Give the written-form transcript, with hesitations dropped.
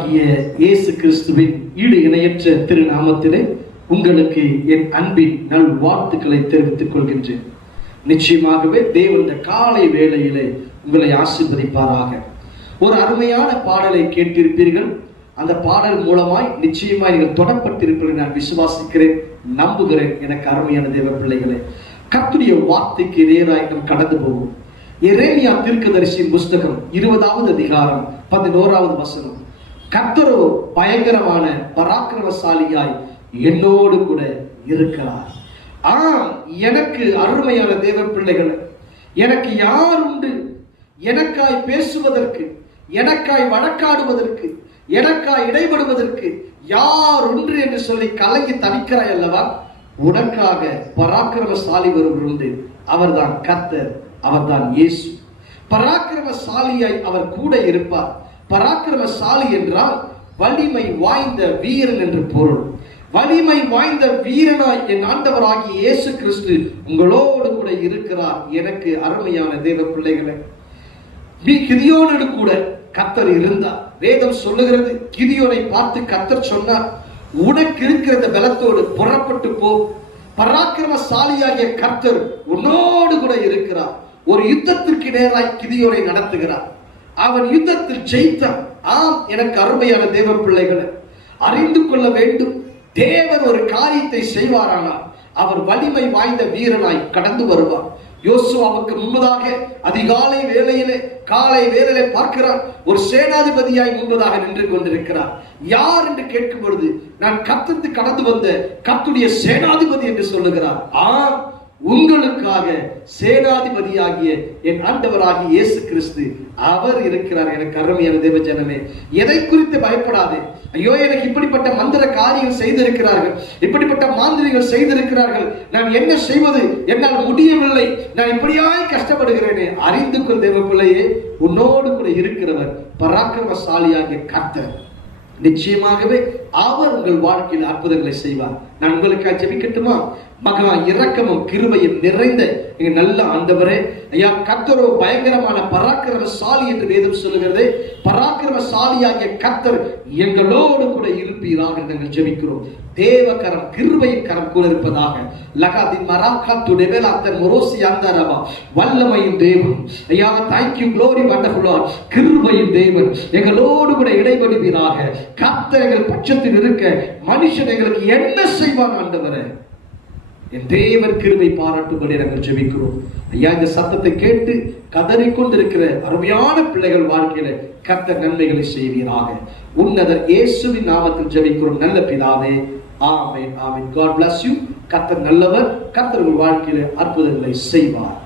ஆண்டவராகிய இயேசு கிறிஸ்துவின் ஈடு இணையற்ற திருநாமத்திலே உங்களுக்கு என் அன்பின் நல் வாழ்த்துக்களை தெரிவித்துக் கொள்கின்றேன். நிச்சயமாகவே தேவன் இந்த காலை வேளையிலே உங்களை ஆசீர்வதிப்பாராக. ஒரு அருமையான பாடலை கேட்டிருப்பீர்கள். அந்த பாடல் மூலமாய் நிச்சயமாய் நீங்கள் தொடப்பட்டிருப்பீர்கள் நான் விசுவாசிக்கிறேன், நம்புகிறேன். எனக்கு அருமையான தேவ பிள்ளைகளே, கர்த்தருடைய வார்த்தைக்கு நேராய் நாம் கடந்து போவோம். எரேமியா தீர்க்கதரிசியின் புஸ்தகம் 20வது அதிகாரம் 11வது வசனம். கர்த்தரோ பயங்கரமான பராக்கிரமசாலியாய் என்னோடு கூட இருக்கிறார். எனக்கு அருமையான தேவ பிள்ளைகள், எனக்கு யார் உண்டு எனக்காய் பேசுவதற்கு, எனக்காய் வழக்காடுவதற்கு, எனக்காய் இடைபடுவதற்கு யார் ஒன்று என்று சொல்லி கலங்கி தவிக்கிறாய் அல்லவா? உனக்காக பராக்கிரமசாலி ஒருவர் உண்டு. அவர்தான் கர்த்தர், அவர்தான் இயேசு. பராக்கிரமசாலியாய் அவர் கூட இருப்பார். பராக்கிரமசாலி என்றால் வலிமை வாய்ந்த வீரன் என்று பொருள். வலிமை வாய்ந்த வீரனாய் என் ஆண்டவராகிய இயேசு கிறிஸ்து உங்களோடு கூட இருக்கிறார். எனக்கு அருமையான தேவ பிள்ளைகளை, கிதியோனோடு கூட கர்த்தர் இருந்தார். வேதம் சொல்லுகிறது, கிதியோனை பார்த்து கர்த்தர் சொன்னார், உனக்கு இருக்கிற பலத்தோடு புறப்பட்டு போ, பராக்கிரமசாலியாகிய கர்த்தர் உன்னோடு கூட இருக்கிறார். ஒரு யுத்தத்திற்கு நேராய் கிதியோனை நடத்துகிறார். அவன் யுத்தத்தில் ஜெயித்தான். எனக்கு அருமையான தேவ பிள்ளைகளை, அறிந்து கொள்ள வேண்டும், தேவன் ஒரு காரியத்தை செய்வாரானால் அவர் வலிமை வாய்ந்த வீரனாய் கடந்து வருவார். யோசுவாவுக்கு முன்பதாக அதிகாலை வேளையிலே, காலை வேளையிலே பார்க்கிறார், ஒரு சேனாதிபதியாய் முன்பதாக நின்று கொண்டிருக்கிறார். யார் என்று கேட்கும் பொழுது, நான் கர்த்தருக்கு கடந்து வந்த கர்த்தருடைய சேனாதிபதி என்று சொல்லுகிறார். உங்களுக்காக சேனாதிபதியாகிய என் ஆண்டவராகிய இயேசு கிறிஸ்து அவர் இருக்கிறார். எனக்கு அருமையான தேவ ஜனமே, எதை குறித்து பயப்படாதே. ஐயோ, எனக்கு இப்படிப்பட்ட மந்திர காரியம் செய்திருக்கிறார்கள், இப்படிப்பட்ட மாந்திரிகள் செய்திருக்கிறார்கள், நான் என்ன செய்வது, என்னால் முடியவில்லை, நான் இப்படியாய் கஷ்டப்படுகிறேனே. அறிந்து கொள் தேவ பிள்ளையே, உன்னோடு கூட இருக்கிறவர் பராக்கிரமசாலியாகிய கர்த்தர். நிச்சயமாகவே அவர் உங்கள் வாழ்க்கையில் அற்புதங்களை செய்வார். நான் உங்களுக்காக ஜெபிக்கட்டுமா? மகா இரக்கமும் கிருபையும் நிறைந்த எங்க நல்ல ஆண்டவரே, ஐயா, கர்த்தரோ பயங்கரமான பராக்கிரமசாலி என்று வேதம் சொல்லுகிறது. பராக்கிரமசாலியாகிய கர்த்தர் எங்களோடு கூட இருப்பீராக நாங்கள் ஜெபிக்கிறோம். தேவகரம், கிருபையின் கரம் கூட இருப்பதாக. லகாதி மராகா துடெவலாத்தன் மொரோசி அந்தரவா, வல்லமையின் தேவன், ஐயா, thank you, glory, wonderful Lord. கிருபையின் தேவன் எங்களோடு கூட இடைபடுவீராக. கர்த்தர் எங்கள் பட்சத்தில் இருக்க மனுஷன் எங்களுக்கு என்ன செய்வான் ஆண்டவரே? என் தேவன் கிருபை பாராட்டும்படி நாங்கள் ஜெபிக்கிறோம். ஐயா, இந்த சத்தத்தை கேட்டு கதறிக்கொண்டிருக்கிற அருமையான பிள்ளைகள் வாழ்க்கையில கர்த்தர் நன்மைகளை செய்வீராக. உன்னதர் இயேசுவின் நாமத்தில் ஜெபிக்கிறோம் நல்ல பிதாவே, ஆமென், ஆமென். God bless you. கர்த்தர் நல்லவர். கர்த்தர் உங்கள் வாழ்க்கையில அற்புதங்களை செய்வார்.